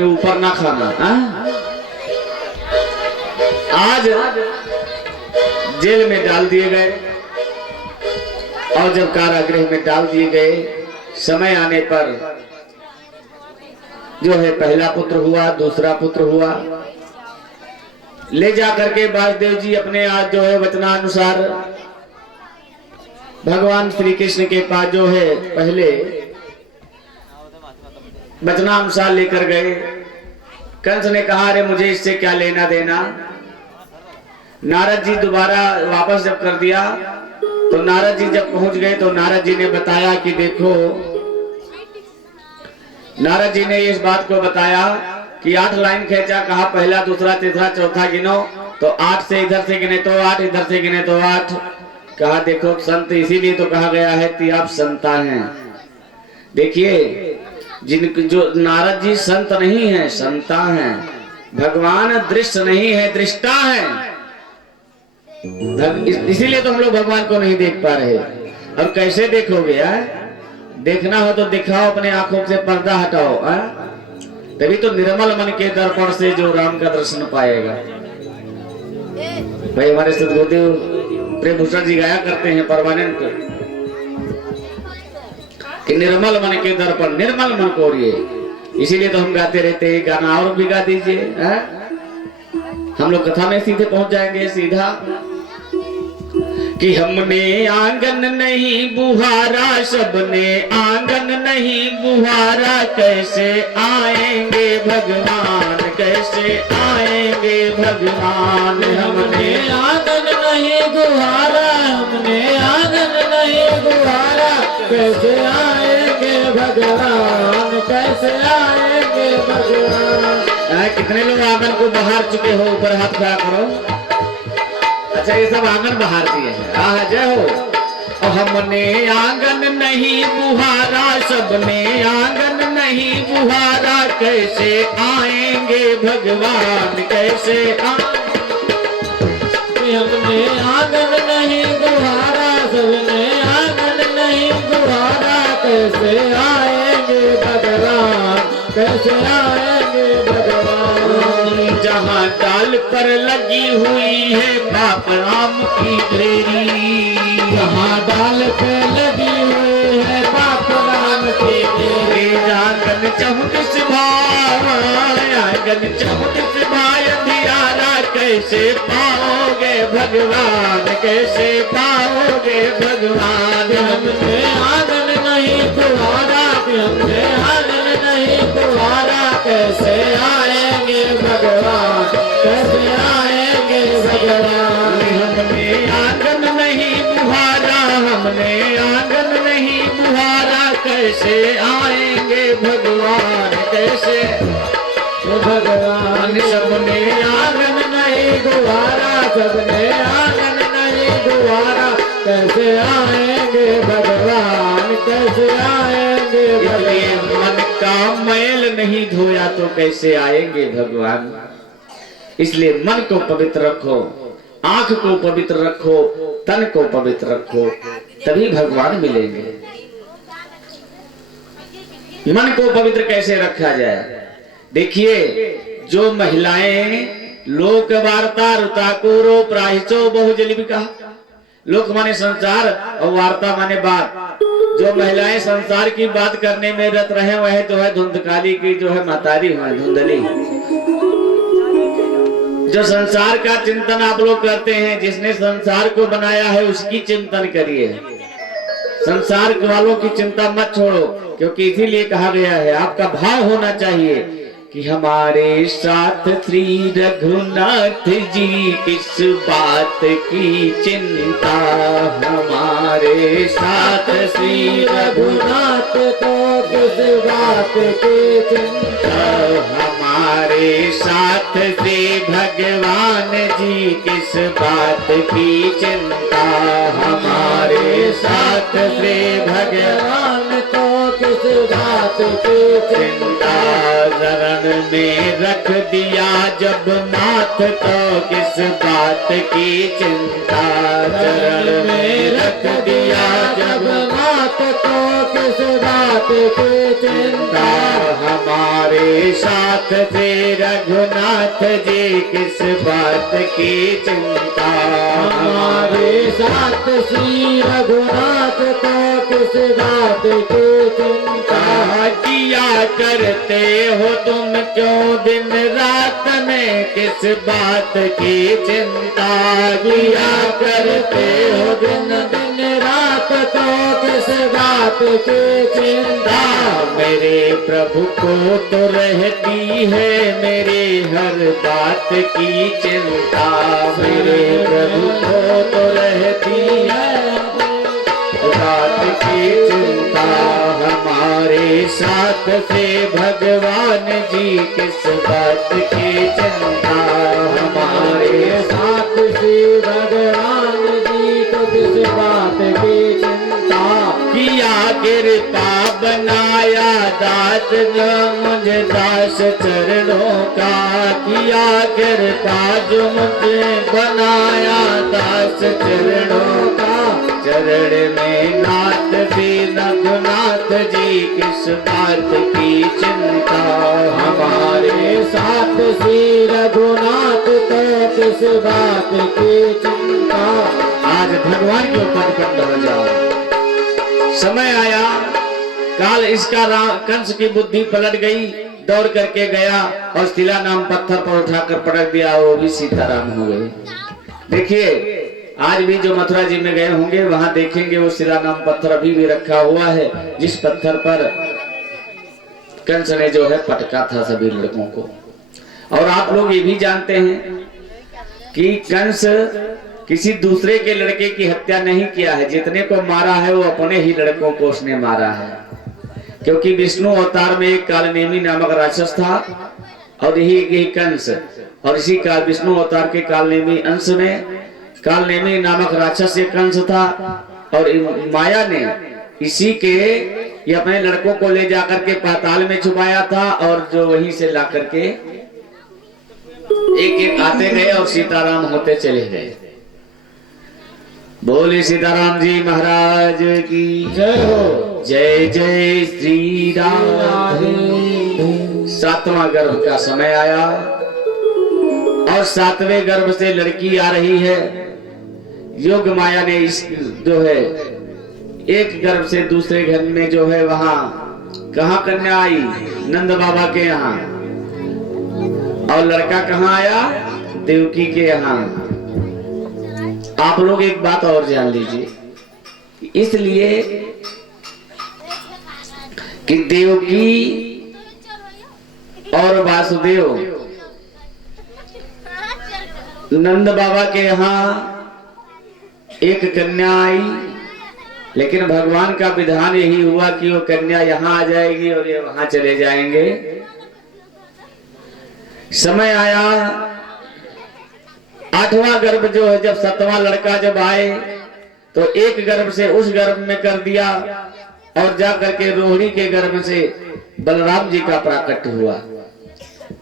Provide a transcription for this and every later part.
कहीं ऊपर ना खाना। आज जेल में डाल दिए गए और जब कारागृह में डाल दिए गए, समय आने पर जो है पहला पुत्र हुआ, दूसरा पुत्र हुआ। ले जा करके वासुदेव जी अपने आज जो है वचनानुसार भगवान श्री कृष्ण के पास जो है पहले वचनानुसार लेकर गए। कंस ने कहा अरे मुझे इससे क्या लेना देना। नारद जी दोबारा वापस जब कर दिया तो नारद जी जब पहुंच गए तो नारद जी ने बताया कि देखो, नारद जी ने इस बात को बताया कि 8 लाइन खींचा, कहा पहला दूसरा तीसरा चौथा गिनो, तो 8 से इधर से गिने तो 8, इधर से गिने तो 8। कहा देखो संत इसीलिए तो कहा गया है कि आप संता हैं। देखिए जिन जो नारद जी संत नहीं है, संता हैं। भगवान दृश्य नहीं है, दृष्टा है। इसीलिए तो हम लोग भगवान को नहीं देख पा रहे। और कैसे देखोगे यार? देखना हो तो दिखाओ, अपने आंखों से पर्दा हटाओ। तभी तो निर्मल मन के दर्पण से जो राम का दर्शन पाएगा। भाई हमारे सदगुरुदेव प्रेम भूषण जी गाया करते हैं परमानेंट कि निर्मल मन के दर्पण, निर्मल मन को। इसीलिए तो हम गाते रहते हैं। गाना और भी गा दीजिए। हम लोग कथा में सीधे पहुंच जाएंगे सीधा कि हमने आंगन नहीं बुहारा, सबने आंगन नहीं बुहारा, कैसे आएंगे भगवान, कैसे आएंगे भगवान। हमने आंगन नहीं बुहारा, हमने आंगन नहीं बुहारा, कैसे आएंगे भगवान, कैसे आएंगे भगवान। कितने लोग आंगन को बहार चुके हो? ऊपर हाथ खड़ा करो। अच्छा ये सब आंगन बहार दिए हैं। जय हो। और हमने आंगन नहीं बुहारा, सबने आंगन नहीं बुहारा, कैसे आएंगे भगवान, कैसे हमने आंगन नहीं बुहारा, सबने आंगन नहीं बुहारा, कैसे आएंगे भगवान, कैसे आएंगे भगवान। जहाँ डाल पर लगी हुई है पाप राम की ढेरी, जहाँ डाल पे लगी हुई है पाप राम की ढेरी, आंगन चहुट सिभाया, आंगन चहुट सिभाया अंधियारा, कैसे पाओगे भगवान, कैसे पाओगे भगवान। हमने आंगन नहीं बुहारा, हमने आंगन नहीं बुहारा, कैसे आएंगे भगवान, कैसे आएंगे भगवान। हमने आंगन नहीं बुहारा, हमने आंगन नहीं बुहारा, कैसे आएंगे भगवान, कैसे भगवान। सबने आंगन नहीं बुहारा, सबने आंगन नहीं बुहारा, कैसे आएंगे भगवान, कैसे आएंगे भगवान। मन का मैल नहीं धोया तो कैसे आएंगे भगवान। इसलिए मन को पवित्र रखो, आंख को पवित्र रखो, तन को पवित्र रखो, तभी भगवान मिलेंगे। मन को पवित्र कैसे रखा जाए? देखिए जो महिलाएं लोक वार्ता रुताकुरो प्राहिचो बहुजलिका, लोक माने संसार और वार्ता माने बात। जो महिलाएं संसार की बात करने में रत रहे वह जो है धुंधकाली की जो है महतारी हुआ, धुंधली। जो संसार का चिंतन आप लोग करते हैं, जिसने संसार को बनाया है उसकी चिंतन करिए। संसार वालों की चिंता मत छोड़ो, क्योंकि इसीलिए कहा गया है आपका भाव होना चाहिए कि हमारे साथ श्री रघुनाथ जी किस बात की चिंता, हमारे साथ श्री रघुनाथ तो किस बात की चिंता, हमारे साथ श्री भगवान जी किस बात की चिंता, हमारे साथ श्री भगवान तो किस बात की चिंता। चरण में रख दिया जब नाथ तो किस बात की चिंता, चरण में रख दिया जब नाथ तो किस बात की चिंता, हमारे साथ साथ से रघुनाथ जी किस बात की चिंता। हमारे साथ श्री रघुनाथ को किस बात की चिंता। किया करते हो तुम क्यों दिन रात में किस बात की चिंता। किया करते हो दिन दिन रात को किस बात की चिंता। मेरे प्रभु को तो रहती है मेरे हर बात की चिंता। मेरे प्रभु को तो रहती है बात की चिंता। हमारे साथ से भगवान जी किस बात की चिंता। हमारे साथ से भगवान जी को किस बात की चिंता। किया कृपा बनाया दास जो मुझे दास चरणों का। किया कृपा जो मुझे बनाया दास चरणों का। चरण में नाथ भी रघुनाथ जी किस बात की चिंता। हमारे साथ श्री रघुनाथ को किस बात की चिंता। आज भगवान के ऊपर डिपेंड हो जाओ। समय आया काल इसका कंस की बुद्धि पलट गई, दौड़ करके गया और शिला नाम पत्थर पर उठाकर पटक दिया, वो भी सीताराम हो गए। देखिए आज भी जो मथुरा जी में गए होंगे वहां देखेंगे वो शिला नाम पत्थर अभी भी रखा हुआ है, जिस पत्थर पर कंस ने जो है पटका था सभी लड़कों को। और आप लोग ये भी जानते हैं कि कंस किसी दूसरे के लड़के की हत्या नहीं किया है, जितने को मारा है वो अपने ही लड़कों को उसने मारा है। क्योंकि विष्णु अवतार में एक कालनेमी नामक राक्षस था और यही कंस, और इसी काल विष्णु अवतार के कालनेमी अंश में कालनेमी नामक राक्षस ये कंस था। और माया ने इसी के ये अपने लड़कों को ले जाकर के पाताल में छुपाया था और जो वहीं से ला करके एक एक आते गए और सीताराम होते चले गए। बोले सीताराम जी महाराज की जय हो। जय जय श्री राम। सातवां गर्भ का समय आया और सातवें गर्भ से लड़की आ रही है। योग माया ने इस जो है एक गर्भ से दूसरे घर में जो है वहां कहाँ कन्या आई, नंद बाबा के यहाँ, और लड़का कहाँ आया, देवकी के यहाँ। आप लोग एक बात और जान लीजिए, इसलिए कि देवकी और वासुदेव नंद बाबा के यहाँ एक कन्या आई, लेकिन भगवान का विधान यही हुआ कि वो कन्या यहाँ आ जाएगी और ये वहां चले जाएंगे। समय आया आठवां गर्भ जो है, जब सातवां लड़का जब आए तो एक गर्भ से उस गर्भ में कर दिया और जा करके रोहिणी के गर्भ से बलराम जी का प्राकट्य हुआ।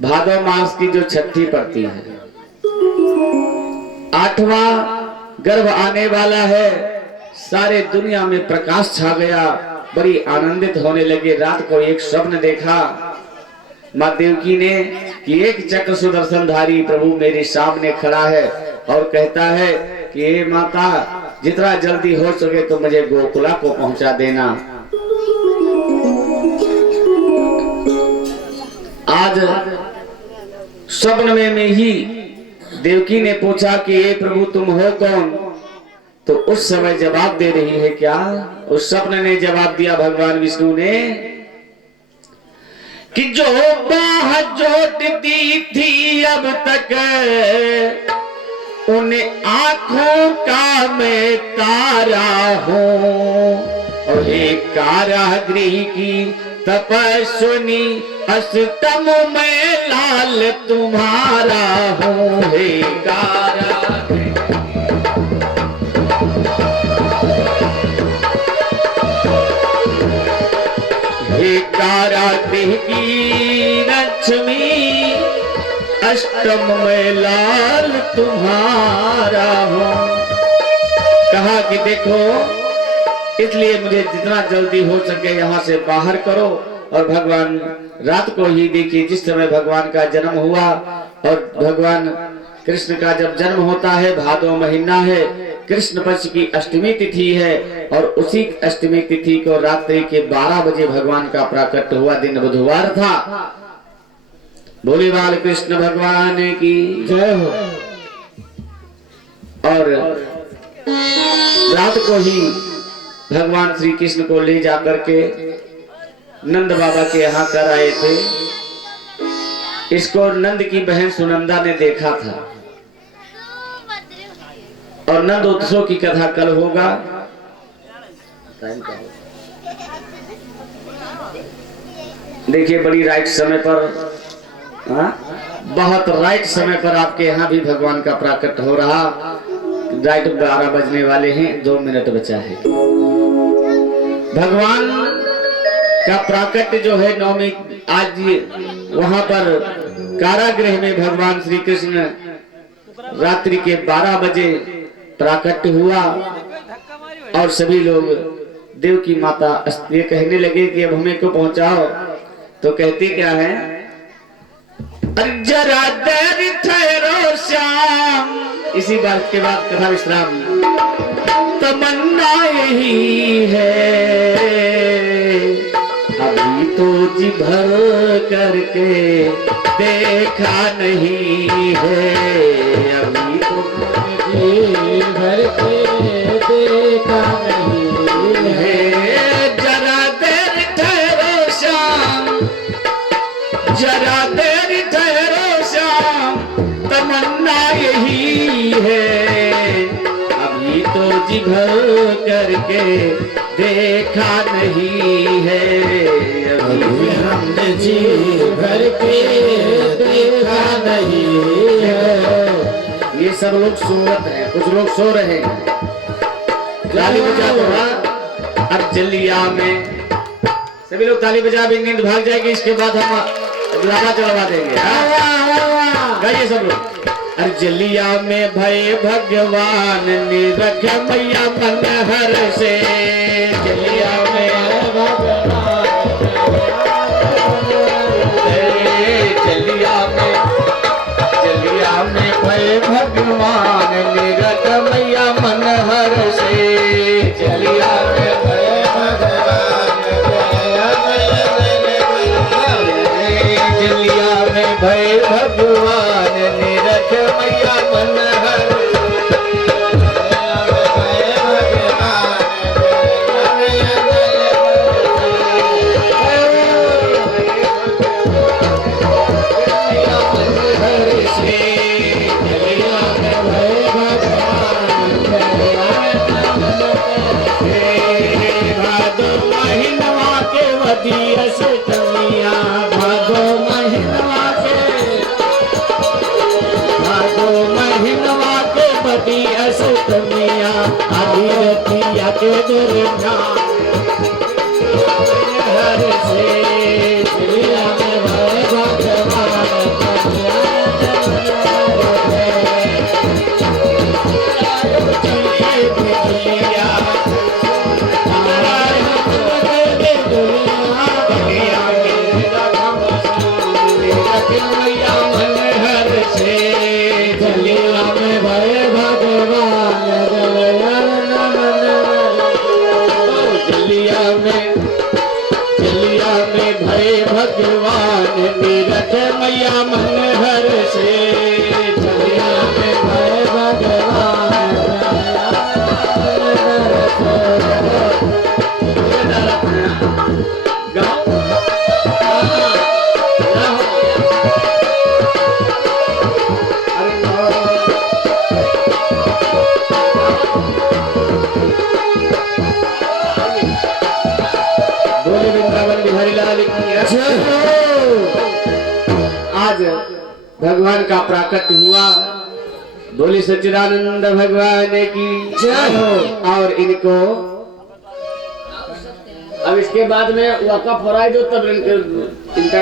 भादो मास की जो छठी पड़ती है, आठवां गर्भ आने वाला है। सारे दुनिया में प्रकाश छा गया, बड़ी आनंदित होने लगे। रात को एक स्वप्न देखा माँ देवकी ने कि एक चक्र सुदर्शनधारी प्रभु मेरे सामने खड़ा है और कहता है कि हे माता, जितना जल्दी हो सके तो मुझे गोकुला को पहुंचा देना। आज स्वप्न में ही देवकी ने पूछा कि हे प्रभु तुम हो कौन, तो उस समय जवाब दे रही है क्या? उस स्वप्न ने जवाब दिया भगवान विष्णु ने कि जो बाह जोटती थी अब तक उन आंखों का मैं तारा हूँ, और हे कारागृह की तपस्विनी अष्टम में लाल तुम्हारा हूँ। हे कारागृह हे कारागृह की लक्ष्मी अष्टम में लाल तुम्हारा हूँ। कहा कि देखो, इसलिए मुझे जितना जल्दी हो सके यहाँ से बाहर करो, और भगवान रात को ही देखिए जिस समय भगवान का जन्म हुआ, और भगवान कृष्ण का जब जन्म होता है, भादो महीना है, कृष्ण पक्ष की अष्टमी तिथि है, और उसी अष्टमी तिथि को रात्रि के 12 बजे भगवान का प्राकट्य हुआ। दिन बुधवार था। बोले बाल कृष्ण भगवान की जय हो। और रात को ही भगवान श्री कृष्ण को ले जाकर के नंद बाबा के यहाँ कर आए थे। इसको नंद की बहन सुनंदा ने देखा था, और नंद उत्सव की कथा कल होगा। देखिए बड़ी राइट समय पर, बहुत राइट समय पर आपके यहाँ भी भगवान का प्राकट हो रहा। राइट 12 बजने वाले हैं, 2 मिनट बचा है। भगवान का प्राकट्य जो है नवमी, आज वहां पर कारागृह में भगवान श्री कृष्ण रात्रि के 12 बजे प्राकट्य हुआ, और सभी लोग देव की माता ये कहने लगे कि अब हमें को पहुंचाओ। तो कहते क्या है, जरा देर ठहरो श्याम। इसी बात के बाद कथा विश्राम। तमन्ना यही है, अभी तो जी भर करके देखा नहीं है, अभी तो जी भर के देखा नहीं है। जरा देर ठहरो श्याम, जरा देर ठहरो श्याम, तमन्ना यही है, अभी तो जी भर करके देखा नहीं है, अभी हमने जी भर के देखा नहीं है। ये सब लोग सोवत हैं, कुछ लोग सो रहे हैं। ताली बजा दो। अब जलिया में सभी लोग ताली बजा भी नींद भाग जाएगी। इसके बाद हम ड्रामा चलवा देंगे। गाइए सब लोग। अर्जलिया में भय भगवान निरख मैया मन हर से, जलिया में भगवान, जलिया में भय भगवान निरख मैया मन हर से, जलिया में भय भगवान, जलिया में भय भगवान निरख मैया मन हर, के दुर्गा हर से, जलिया में भय भगवान, भगवान निरख मैया मन हर से, जलिया में भय भगवान, बोले वृंदावन बिहारी लाल की। आज भगवान का प्राकट्य हुआ। बोले सच्चिदानंद भगवान की जय हो। और इनको अब इसके बाद में वक़्फ़ हो रहा है जो तब इनका